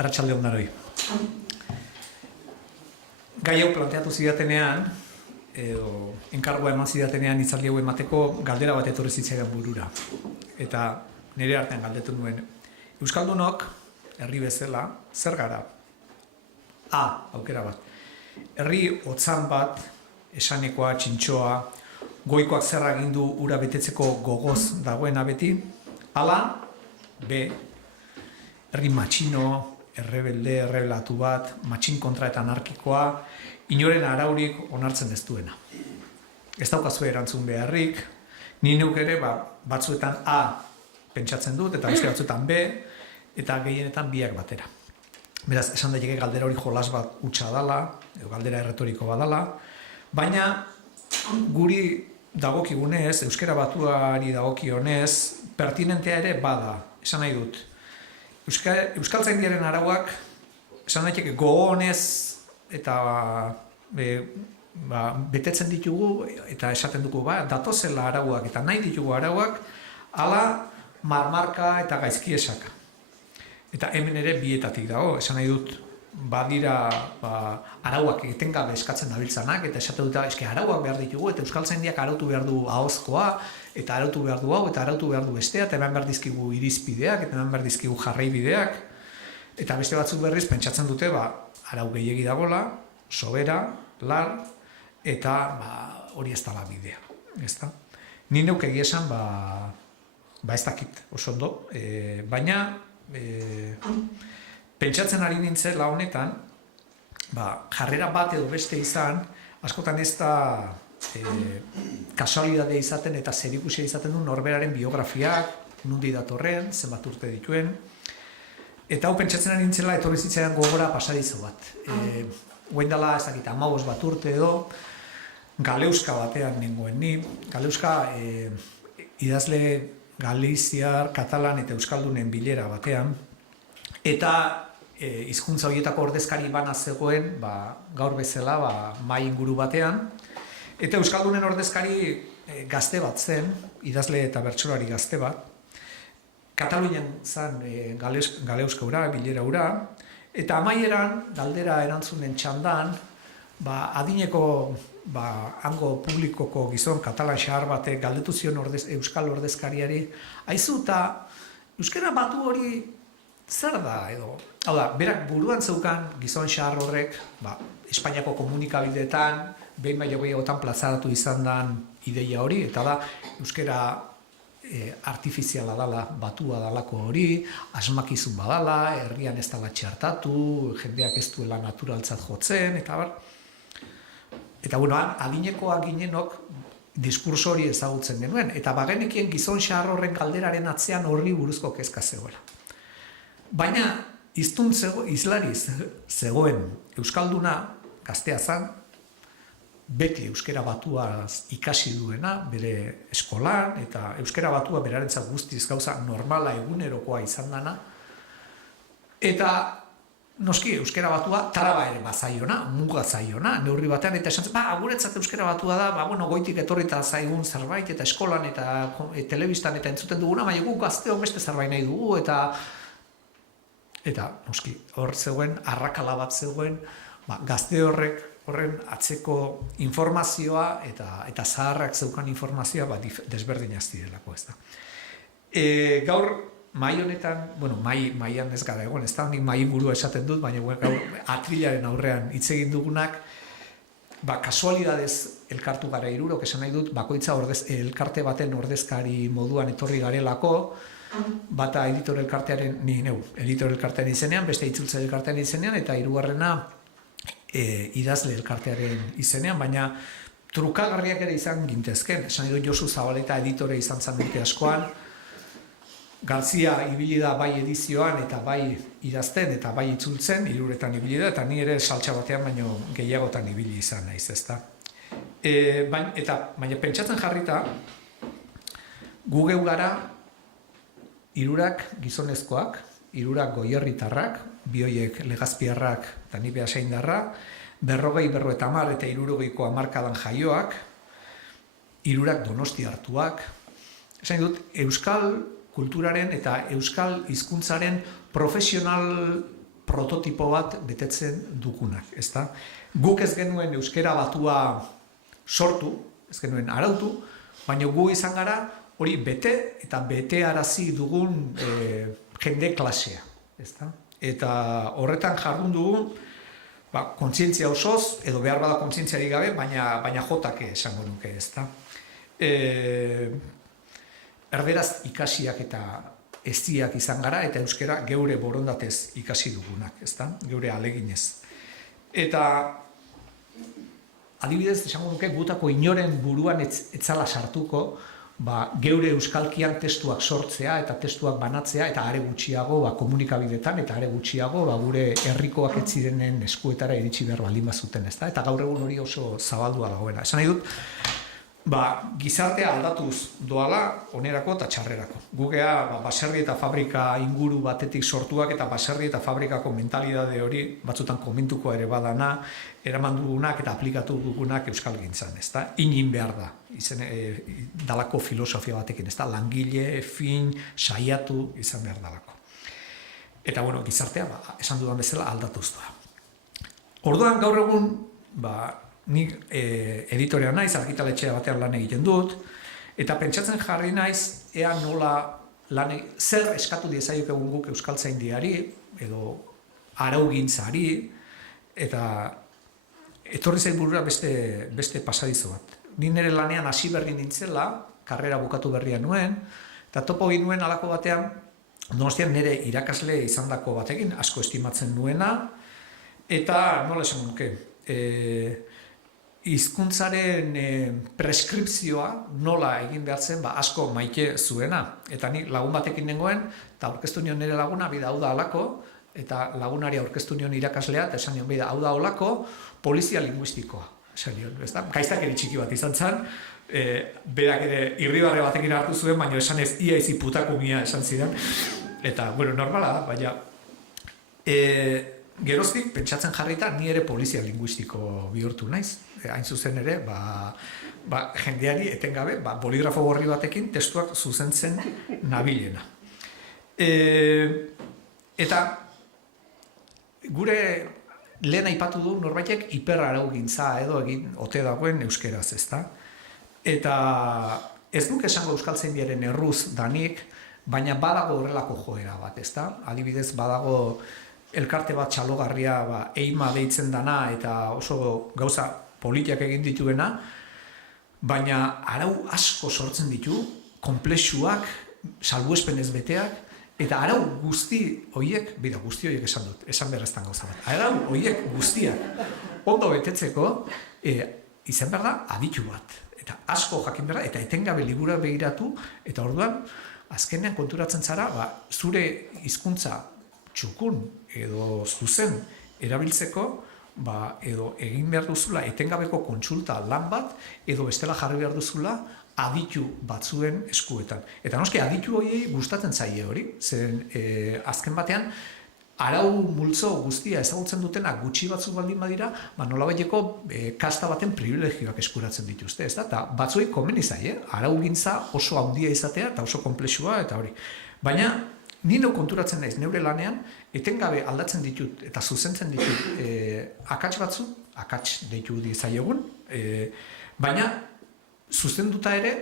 Arratsalde on denoi. Gai hau planteatu zidatenean, edo enkargua eman zidatenean hitzaldi hau emateko galdera bat etorri zitzaidan burura. Eta nire artean galdetu nuen, euskaldunok, herri bezala, zer gara? Aukera bat. Herri hotzan bat, esanekoa, txintxoa, goikoak zer agindu ura betetzeko gogoz dagoena beti, ala, B, herri matxino, errebelde, errebelatu bat, matxin kontra eta anarkikoa, inoren araurik onartzen ez duena. Ez daukazu erantzun beharrik, ni neuk ere batzuetan A pentsatzen dut, eta beste batzuetan B, eta gehienetan biak batera. Beraz, esan daiteke galdera hori jolas bat hutsa dala, edo galdera erretoriko badala, baina guri dagokigunez, euskara batuari dagokionez, pertinentea ere bada, esan nahi dut. Euskaltzaindiaren arauak, esan daiteke gogonez eta betetzen ditugu, eta esaten dugu, datozela arauak eta nahi ditugu arauak, ala marmarka eta gaizki esaka. Eta hemen ere bietatik dago, esan nahi dut, badira arauak etengabe eskatzen dabiltzanak, eta esate dut, arauak behar ditugu, eta euskaltzaindiak arautu behar du ahozkoa, eta arautu behar du hau, eta arautu behar du bestea, eta eman behar dizkigu irizpideak, eta eman behar dizkigu jarraibideak, eta beste batzuk berriz pentsatzen dute, arau gehiegi dagola, sobera, lar, eta hori ez dala bidea. Ni neuk egia esan, ez dakit oso ondo, baina pentsatzen ari nintzela honetan, jarrera bat edo beste izan, askotan ez da kasualidade izaten eta zerikusia izaten du norberaren biografiak, nundi datorren, zenbat urte dituen. Eta hau pentsatzen ari nintzela etorri zitzaidan gogora pasadizo bat. Guaindala ez dakit 15 bat urte edo, Galeuska batean nengoen ni. Galeuska idazle galiziar, katalan eta euskaldunen bilera batean. Eta hizkuntza horietako ordezkari bana zegoen, gaur bezala, mahai inguru batean. Eta euskaldunen ordezkari gazte bat zen, idazle eta bertsolari gazte bat. Katalunian zen Galeuska ura, bilera ura. Eta amaieran, galdera erantzunen txandan, adineko hango publikoko gizon katalan xahar batek galdetu zion euskal ordezkariari, aizu eta euskara batu hori zer da edo? Hau da, berak buruan zeukan gizon xahar horrek, Espainiako komunikabideetan, behin baino gehiagotan plazaratu izan den ideia hori, eta da, euskara artifiziala dala, batua dalako hori, asmakizun badala, herrian ez dala txertatu, jendeak ez duela naturaltzat jotzen, eta bar. Eta, adinekoak ginenok diskurso hori ezagutzen genuen, eta bagenekien gizon xahar horren galderaren atzean horri buruzko kezka zegoela. Baina, izlari zegoen euskalduna gaztea zan, beti euskara batua ikasi duena, bere eskolan, eta euskara batua berarentzat guztiz gauza normala egunerokoa izan dana. Eta, noski, euskara batua traba ere bazaiona, muga zaiona, neurri batean, eta esan zen, guretzat euskara batua da, goitik etorrita zaigun zerbait, eta eskolan, eta telebistan, eta entzuten duguna, baina guk gazteo beste zerbait nahi dugu, eta, noski, hor zegoen, arrakala bat zegoen, gazte horren atzeko informazioa eta zaharrak zeukan informazioa desberdin aztirelako, ez da. Gaur, mahai honetan, mahaian ez gara egon, ez da, nik mahai burua esaten dut, baina gaur atrilaren aurrean hitz egin dugunak, kasualidadez elkartu gara hirurok, esan nahi dut, bakoitza elkarte baten ordezkari moduan etorri garelako, bata editor elkartearen, editor elkartearen izenean, beste itzultze elkartearen izenean, eta hirugarrena idazle elkartearen izenean, baina trukagarriak ere izan gintezken. Esan nahi dut Josu Zabaleta editore izan zen urte askoan, Garzia ibili da bai edizioan eta bai idazten eta bai itzultzen, hiruretan ibili da, eta ni ere saltsa batean baino gehiagotan ibili izan naiz, ezta. Baina pentsatzen jarrita, gu geu gara hirurak gizonezkoak, hirurak goierritarrak, bi horiek Legazpiarrak eta ni Beasaindarra, 50 eta 60ko hamarkadan jaioak, hirurak Donostiartuak. Esan dut, euskal kulturaren eta euskal hizkuntzaren prototipo bat betetzen dugunak, ezta? Guk ez genuen euskera batua sortu, ez genuen arautu, baina gu izan gara hori bete eta betearazi dugun jende klasea, ezta? Eta horretan jardun dugu, kontzientzia osoz, edo behar bada kontzientziarik gabe, baina jotake esango nuke, ezta? Erderaz ikasiak eta eztiak izan gara, eta euskera geure borondatez ikasi dugunak, ezta? Geure aleginez. Eta adibidez, esango nuke, gutako inoren buruan etzala sartuko, geure euskalkian testuak sortzea eta testuak banatzea, eta are gutxiago komunikabidetan, eta are gutxiago gure herrikoak ez zirenen eskuetara iritsi behar baldin bazuten, ezta? Eta gaur egun hori oso zabaldua dagoena. Esan nahi dut, gizartea aldatuz doala onerako eta txarrerako. Gugea baserri eta fabrika inguru batetik sortuak eta baserri eta fabrikako mentalidade hori batzutan komentuko ere badana, eraman dugunak eta aplikatu dugunak euskalgintzan, ezta? Inin behar da, dalako filosofia batekin, ezta? Langile, fin, saiatu izan behar dalako. Eta gizartea, esan dudan bezala aldatuz doa. Orduan gaur egun, nik editorea naiz, argitaletxea batean lan egiten dut, eta pentsatzen jarri naiz, ea nola zer eskatu diezaiok egun guk euskaltzaindiari, edo araugintzari, eta etorri zait burura beste pasadizo bat. Ni nire lanean hasi berri nintzela, karrera bukatu berria nuen, eta topo egin nuen halako batean, Donostian nire irakasle izandako batekin, asko estimatzen nuena, eta nola esan nuke, hizkuntzaren preskripzioa nola egin behar zen, asko maite zuena. Eta ni lagun batekin nengoen, eta aurkeztu nion nire laguna, bida hau da halako, eta lagunari aurkeztu nion irakaslea, eta esan nion, bida hau da holako, polizia linguistikoa. Esan nion, ez da? Gaiztakeri txiki bat izan zen, berak ere irribarre batekin hartu zuen, baina esan ez ia izi putakumia esan zidan. Eta, normala da, baina geroztik, pentsatzen jarrita, ni ere polizia linguistiko bihurtu naiz. Hain zuzen ere, jendeari etengabe, boligrafo gorri batekin testuak zuzentzen nabilena. Eta gure lehen aipatu du norbaitek hiperaraugintza edo egin ote dagoen euskeraz, ezta? Eta ez duk esango euskaltzaindiaren erruz danik, baina badago horrelako joera bat, ezta? Adibidez, badago elkarte bat txalogarria eima deitzen dana eta oso gauza politiak egin dituena, baina arau asko sortzen ditu, konplexuak, salbuespenez beteak, eta arau guzti horiek, guzti horiek esan dut, esan berreztan gauza bat, arau horiek guztiak ondo betetzeko izan behar da aditu bat, eta asko jakin behar da, eta etengabe libura begiratu, eta orduan, azkenean konturatzen zara, zure hizkuntza txukun edo zuzen erabiltzeko, edo egin behar duzula etengabeko kontsulta lan bat, edo bestela jarri behar duzula aditu batzuen eskuetan. Eta noski, aditu horiei gustatzen zaie hori, zeren azken batean, arau multzo guztia ezagutzen dutenak gutxi batzuk baldin badira, nolabaiteko kasta baten privilegioak eskuratzen dituzte, ez da? Eta batzuei komeni zaie, araugintza oso handia izatea eta oso konplexua eta hori. Baina, nino konturatzen naiz neure lanean, etengabe aldatzen ditut eta zuzentzen ditut akats batzu, akats deitu diezaiegun, baina zuzenduta ere,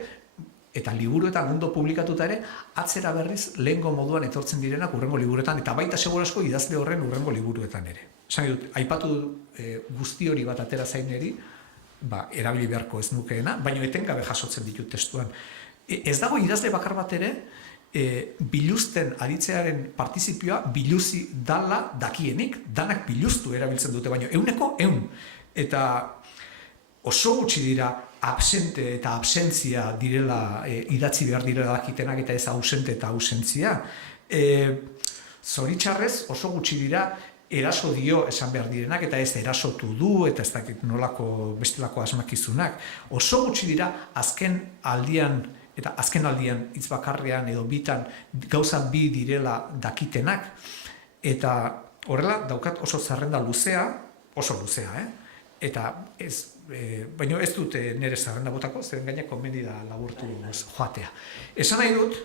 eta liburuetan ondo publikatuta ere, atzera berriz lehengo moduan etortzen direnak urrengo liburuetan, eta baita segurazko idazle horren urrengo liburuetan ere. Esan dut, aipatu guzti hori bat atera zaineri, erabili beharko ez nukeena, baina etengabe jasotzen ditut testuan. Ez dago idazle bakar bat ere, biluzten aditzearen partizipioa biluzi dala dakienik, danak biluztu erabiltzen dute, baina euneko eun. Eta oso gutxi dira absente eta absentzia direla, idatzi behar direla dakitenak eta ez ausente eta ausentzia. Zoritxarrez oso gutxi dira eraso dio esan behar direnak eta ez erasotu du eta ez dakit nolako bestelako asmakizunak. Oso gutxi dira azken aldian hitz bakarrean edo bitan gauza bi direla dakitenak, eta horrela daukat oso zerrenda luzea, oso luzea, eta ez, baina ez dut nire zerrenda botako, zeren gaina konbeni da laburtu joatea. Esan nahi dut,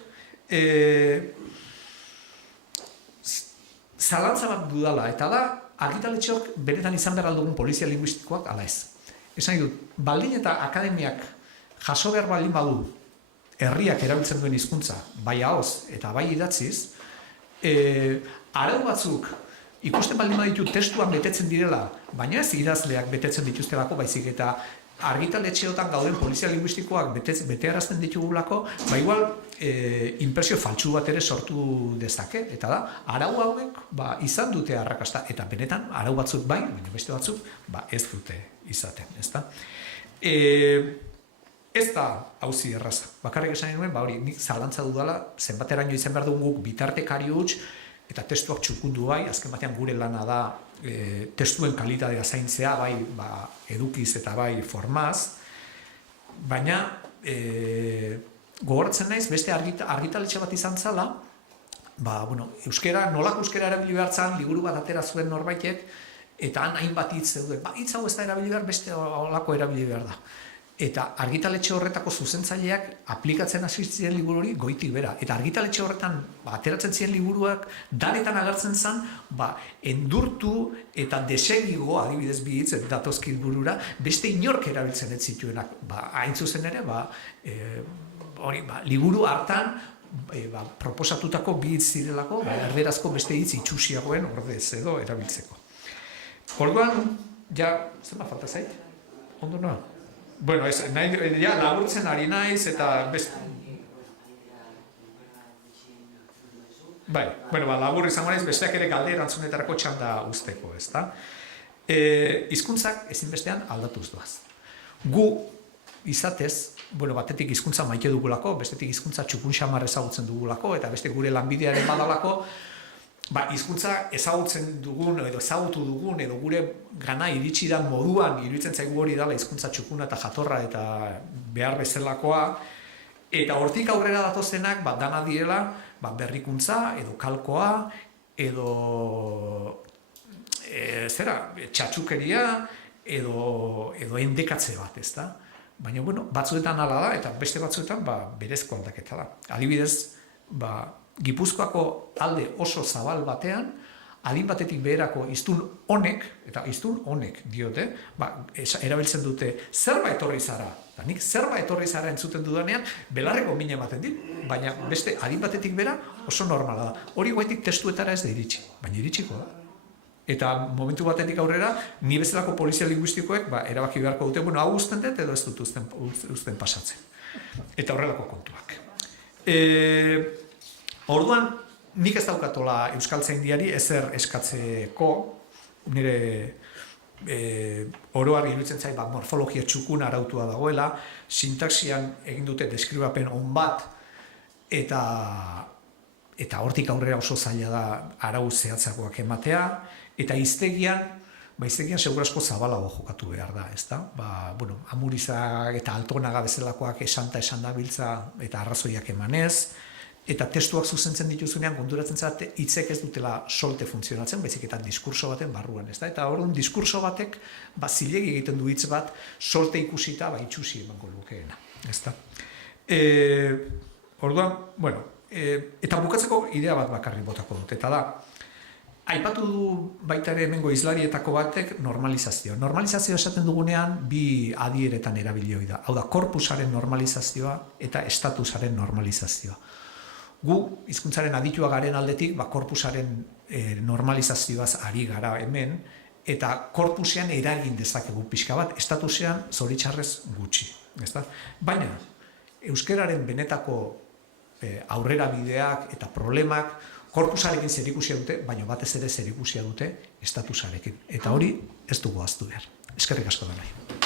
zalantza bat dudala, eta da, argitaletxeok benetan izan behar aldugun polizia linguistikoak ala ez. Esan dut, baldin eta akademiak jaso behar baldin badu herriak erabiltzen duen hizkuntza, bai ahoz eta bai idatziz, arau batzuk ikusten baldin baditu testuan betetzen direla, baina ez idazleak betetzen dituztelako, baizik eta argitaletxeotan gauden polizia linguistikoak betearazten ditugulako, ba igual inpresio faltsu bat ere sortu dezake, eta da, arau hauek izan dute arrakasta, eta benetan arau batzuk bai, baina beste batzuk ez dute izaten, ezta? Ez da auzi erraza. Bakarrik esan nuen, hori, nik zalantza dudala, zenbateraino izan behar dugun guk bitartekari huts, eta testuak txukundu bai, azken batean gure lana da testuen kalitatea zaintzea, bai edukiz eta bai formaz, baina gogoratzen naiz, beste argitaletxe bat izan zala, nolako euskera erabili behar zan, liburu bat atera zuen norbaitek, eta han hainbat hitz zeuden, hitz hau ez da erabili behar, beste olako erabili behar da. Eta argitaletxe horretako zuzentzaileak aplikatzen hasi ziren liburu hori goitik bera. Eta argitaletxe horretan ateratzen ziren liburuak danetan agertzen zen, endurtu eta desegigo, adibidez bi hitz datozki burura, beste inork erabiltzen ez zituenak. Hain zuzen ere, liburu hartan proposatutako bi hitz zirelako, erderazko beste hitz itxusiagoen ordez edo erabiltzeko. Orduan, zenba falta zait? Ondo noa? Bueno, laburtzen ari naiz eta labur izango naiz besteak ere galde erantzunetarako txanda usteko, ezta? Hizkuntzak ezinbestean aldatuz doaz. Gu izatez, batetik hizkuntza maite dugulako, bestetik hizkuntza txukun xamar ezagutzen dugulako, eta beste gure lanbidearen badalako, hizkuntza ezagutzen dugun edo ezagutu dugun edo gure gana iritsi dan moduan iruditzen zaigu hori dela hizkuntza txukuna eta jatorra eta behar bezalakoa, eta hortik aurrera datozenak dana direla berrikuntza edo kalkoa edo txatxukeria edo endekatze bat, ezta? Baina batzuetan hala da eta beste batzuetan berezko aldaketa da. Adibidez, Gipuzkoako alde oso zabal batean, adin batetik beherako hiztun honek, eta hiztun honek diote, erabiltzen dute zerba etorri zara. Nik zerba etorri zara entzuten dudanean, belarreko mina ematen dit, baina beste adin batetik behera oso normala da. Hori guaitik testuetara ez da iritsi, baina iritsiko da. Eta momentu batetik aurrera, ni bezalako polizia linguistikoek erabaki beharko dute, hau uzten dut edo ez dut uzten pasatzen. Eta horrelako kontuak. Orduan, nik ez daukatola Euskaltzaindiari ezer eskatzeko, nire oroar iruditzen zait morfologia txukuna arautua dagoela, sintaxian egin dute deskribapen on bat, eta hortik aurrera oso zaila da arau zehatzagoak ematea, eta hiztegian segurazko zabalago jokatu behar da, ezta? Amurizak eta altonaga bezalakoak esanta esan dabiltza eta arrazoiak emanez, eta testuak zuzentzen dituzunean konturatzen zate hitzek ez dutela solte funtzionatzen, baizik eta diskurso baten barruan, ezta? Eta orduan diskurso batek zilegi egiten du hitz bat solte ikusita itxusi emango lukeena, ezta? Orduan, eta bukatzeko idea bat bakarrik botako dut, eta da, aipatu du baita ere hemengo hizlarietako batek normalizazioa. Normalizazioa esaten dugunean bi adieretan erabili ohi da. Hau da, korpusaren normalizazioa eta estatusaren normalizazioa. Gu, hizkuntzaren aditua garen aldetik, korpusaren normalizazioaz ari gara hemen, eta korpusean eragin dezakegu pixka bat, estatusean zoritxarrez gutxi. Baina, euskararen benetako aurrera bideak eta problemak korpusarekin zerikusia dute, baina batez ere zerikusia dute estatusarekin. Eta hori ez dugu ahaztu behar. Eskerrik asko denoi.